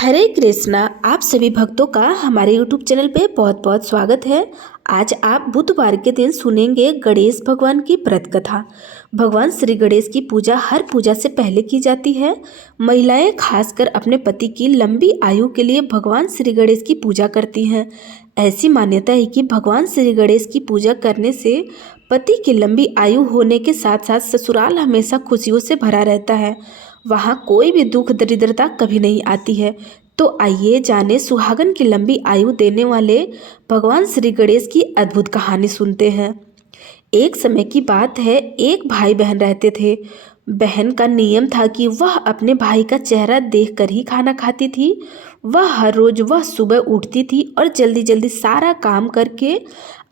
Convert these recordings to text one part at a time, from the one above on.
हरे कृष्णा। आप सभी भक्तों का हमारे YouTube चैनल पे बहुत बहुत स्वागत है। आज आप बुधवार के दिन सुनेंगे गणेश भगवान की व्रत कथा। भगवान श्री गणेश की पूजा हर पूजा से पहले की जाती है। महिलाएं खासकर अपने पति की लंबी आयु के लिए भगवान श्री गणेश की पूजा करती हैं। ऐसी मान्यता है कि भगवान श्री गणेश की पूजा करने से पति की लंबी आयु होने के साथ साथ ससुराल हमेशा खुशियों से भरा रहता है। वहाँ कोई भी दुख दरिद्रता कभी नहीं आती है। तो आइए जाने सुहागन की लंबी आयु देने वाले भगवान श्री गणेश की अद्भुत कहानी सुनते हैं। एक समय की बात है, एक भाई बहन रहते थे। बहन का नियम था कि वह अपने भाई का चेहरा देखकर ही खाना खाती थी। वह हर रोज सुबह उठती थी और जल्दी जल्दी सारा काम करके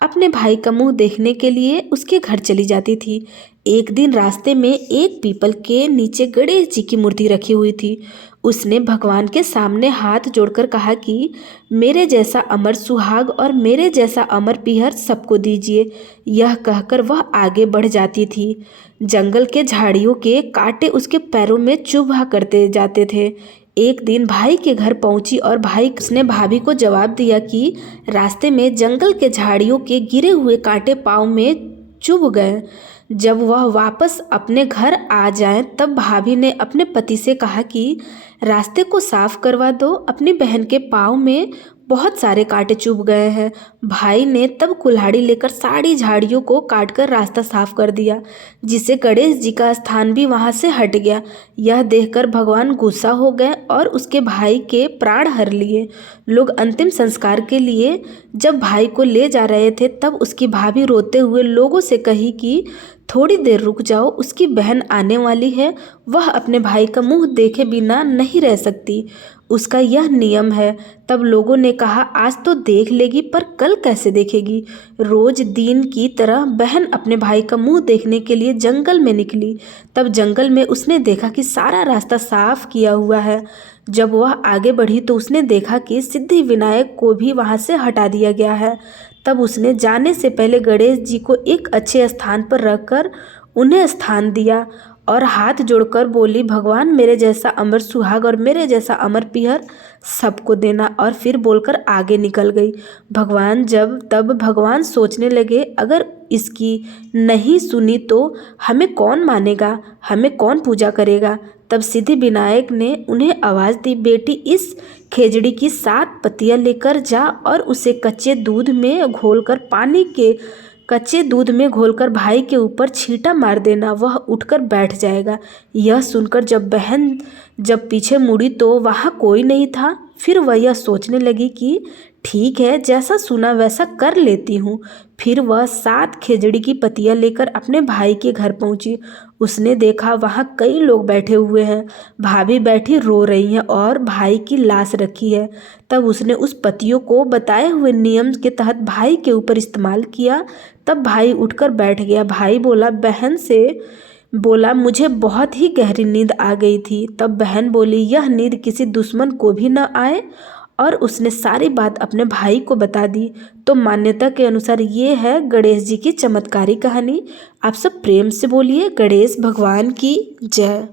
अपने भाई का मुंह देखने के लिए उसके घर चली जाती थी। एक दिन रास्ते में एक पीपल के नीचे गणेश जी की मूर्ति रखी हुई थी। उसने भगवान के सामने हाथ जोड़कर कहा कि मेरे जैसा अमर सुहाग और मेरे जैसा अमर पीहर सबको दीजिए। यह कहकर वह आगे बढ़ जाती थी। जंगल के झाड़ियों के कांटे उसके पैरों में चुभा करते जाते थे। एक दिन भाई के घर पहुंची और भाई उसने भाभी को जवाब दिया कि रास्ते में जंगल के झाड़ियों के गिरे हुए कांटे पाँव में चुभ गए। जब वह वापस अपने घर आ जाए तब भाभी ने अपने पति से कहा कि रास्ते को साफ करवा दो, अपनी बहन के पाँव में बहुत सारे कांटे चुभ गए हैं। भाई ने तब कुल्हाड़ी लेकर सारी झाड़ियों को काटकर रास्ता साफ कर दिया, जिससे गणेश जी का स्थान भी वहां से हट गया। यह देखकर भगवान गुस्सा हो गए और उसके भाई के प्राण हर लिए। लोग अंतिम संस्कार के लिए जब भाई को ले जा रहे थे तब उसकी भाभी रोते हुए लोगों से कही कि थोड़ी देर रुक जाओ, उसकी बहन आने वाली है, वह अपने भाई का मुंह देखे बिना नहीं रह सकती, उसका यह नियम है। तब लोगों ने कहा आज तो देख लेगी पर कल कैसे देखेगी। रोज दिन की तरह बहन अपने भाई का मुंह देखने के लिए जंगल में निकली। तब जंगल में उसने देखा कि सारा रास्ता साफ किया हुआ है। जब वह आगे बढ़ी तो उसने देखा कि सिद्धि विनायक को भी वहां से हटा दिया गया है। तब उसने जाने से पहले गणेश जी को एक अच्छे स्थान पर रखकर उन्हें स्थान दिया और हाथ जोड़कर बोली, भगवान मेरे जैसा अमर सुहाग और मेरे जैसा अमर पीहर सबको देना। और फिर बोलकर आगे निकल गई। तब भगवान सोचने लगे, अगर इसकी नहीं सुनी तो हमें कौन मानेगा, हमें कौन पूजा करेगा। तब सिद्धि विनायक ने उन्हें आवाज़ दी, बेटी इस खेजड़ी की 7 पत्तियां लेकर जा और उसे कच्चे दूध में घोलकर भाई के ऊपर छींटा मार देना, वह उठकर बैठ जाएगा। यह सुनकर जब पीछे मुड़ी तो वहाँ कोई नहीं था। फिर वह यह सोचने लगी कि ठीक है, जैसा सुना वैसा कर लेती हूँ। फिर वह 7 खेजड़ी की पत्तियां लेकर अपने भाई के घर पहुंची। उसने देखा वहाँ कई लोग बैठे हुए हैं। भाभी बैठी रो रही है और भाई की लाश रखी है। तब उसने उस पत्तियों को बताए हुए नियम के तहत भाई के ऊपर इस्तेमाल किया। तब भाई उठकर बैठ गया। भाई बहन से बोला, मुझे बहुत ही गहरी नींद आ गई थी। तब बहन बोली, यह नींद किसी दुश्मन को भी न आए। और उसने सारी बात अपने भाई को बता दी। तो मान्यता के अनुसार ये है गणेश जी की चमत्कारी कहानी। आप सब प्रेम से बोलिए, गणेश भगवान की जय।